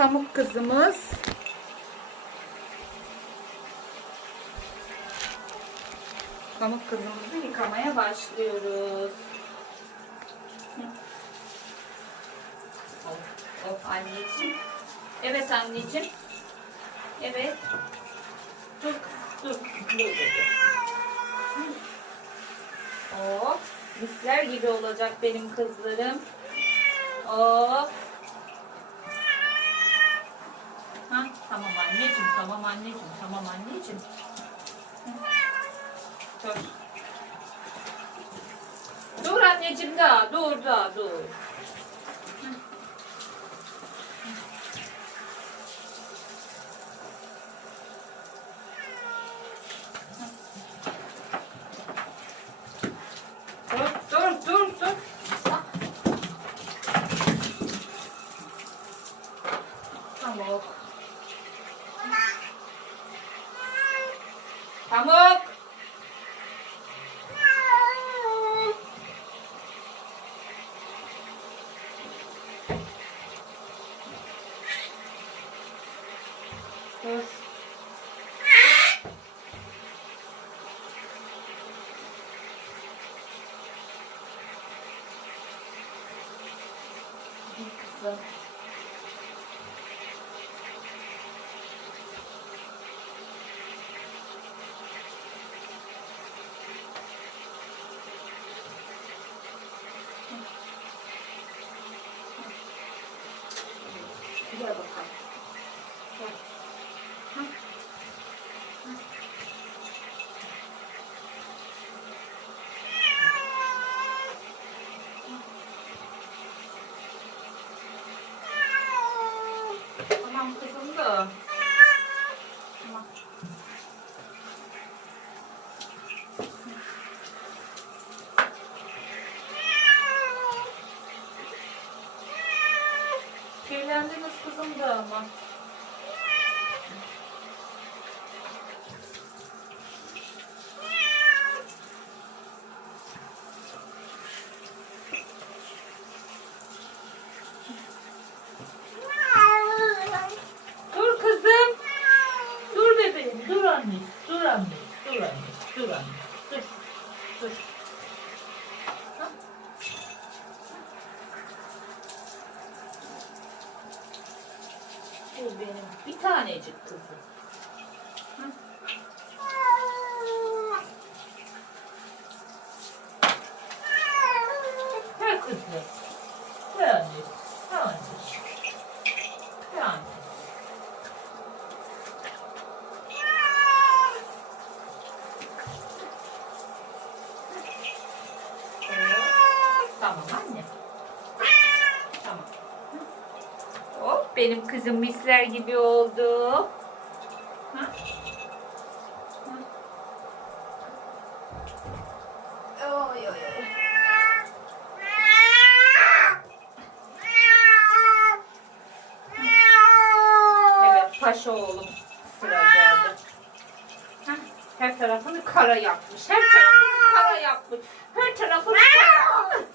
pamuk kızımız. Pamuk kızımızı yıkamaya başlıyoruz. Of, of anneciğim. Evet anneciğim. Evet. Dur dur. Dur dedi. Oh, misler gibi olacak benim kızlarım. Oh. Ha, tamam anneciğim, tamam anneciğim, tamam anneciğim. Dur. Dur anneciğim daha, dur daha, dur dur, dur, dur. Ah. Pamuk. Pamuk. Dur. Bir kızım. Gel bakalım. Gel. Hı. Hı. Tamam kızım da. Tamam. Kirlendiniz kızım da ama. Dur kızım. Dur bebeğim. Dur anne. Dur anne. Dur anne. Dur anne. Dur. Dur. Ha? Bu benim bir tanecik kızım. Hı? Gel kızım. Gel anne. Gel anne. Gel anne. Tamam anne. Tamam. Hop benim kızım misler gibi oldu. Ha? Ha? Evet paşa oğlum sıra. Hah, Her tarafını kara yapmış. Her tarafını kara yapmış. Her tarafını kara. Her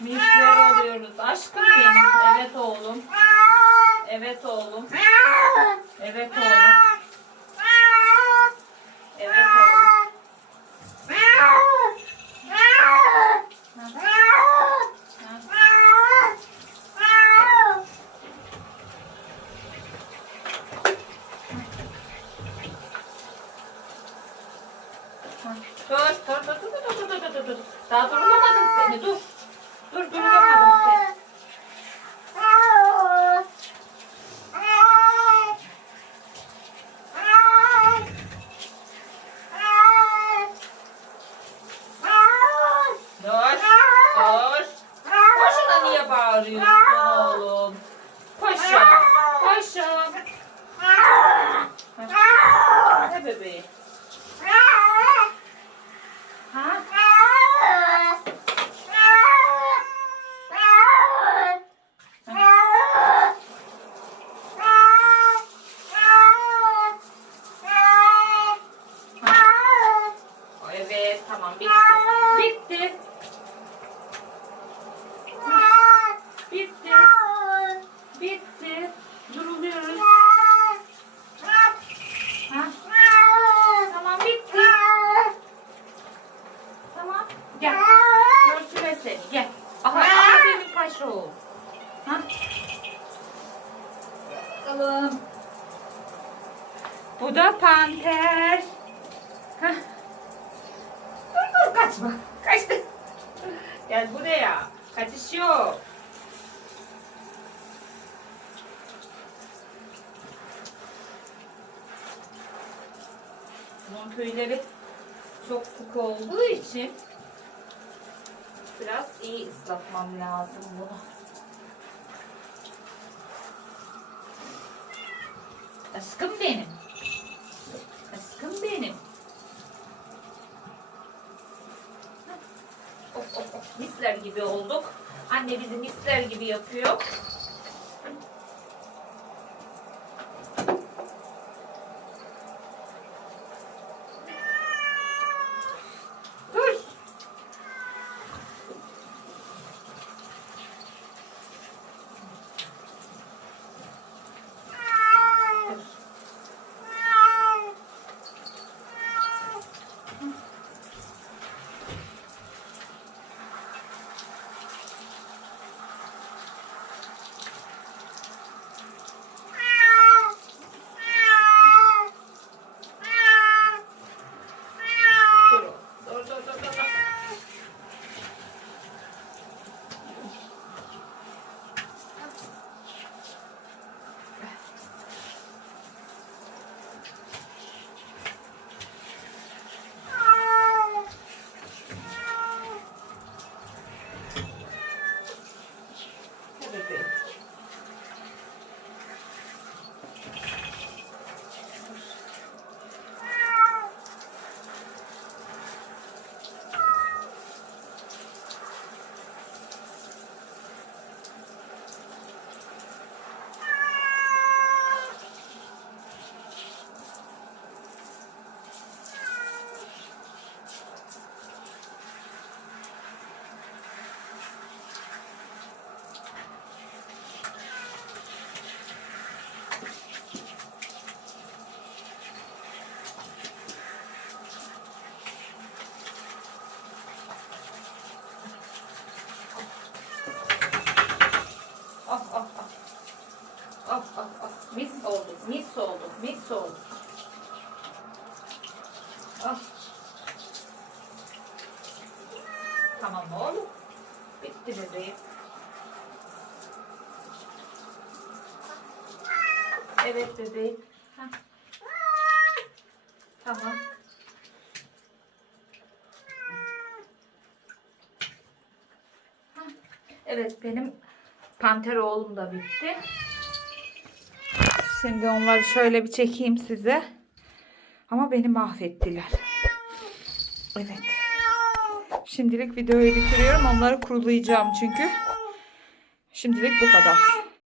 Minçler oluyoruz. Aşkım benim. Evet oğlum. Evet oğlum. Evet oğlum. Evet oğlum. Dur, dur, dur, dur, dur, dur, dur, dur. Daha dur. Bu da panter. Hah. Dur dur kaçma. Kaçtı. Gel buraya. Kaçış yok. Bunun tüyleri çok sık olduğu için biraz iyi ıslatmam lazım bunu. Aşkım benim. Aşkım benim. Of of of misler gibi olduk. Anne bizi misler gibi yapıyor. Ah. Tamam oğlum. Bitti bebeğim. Evet bebeğim. Hah. Tamam. Hah. Evet benim panter oğlum da bitti. Şimdi onları şöyle bir çekeyim size. Ama beni mahvettiler. Evet. Şimdilik videoyu bitiriyorum. Onları kurulayacağım çünkü. Şimdilik bu kadar.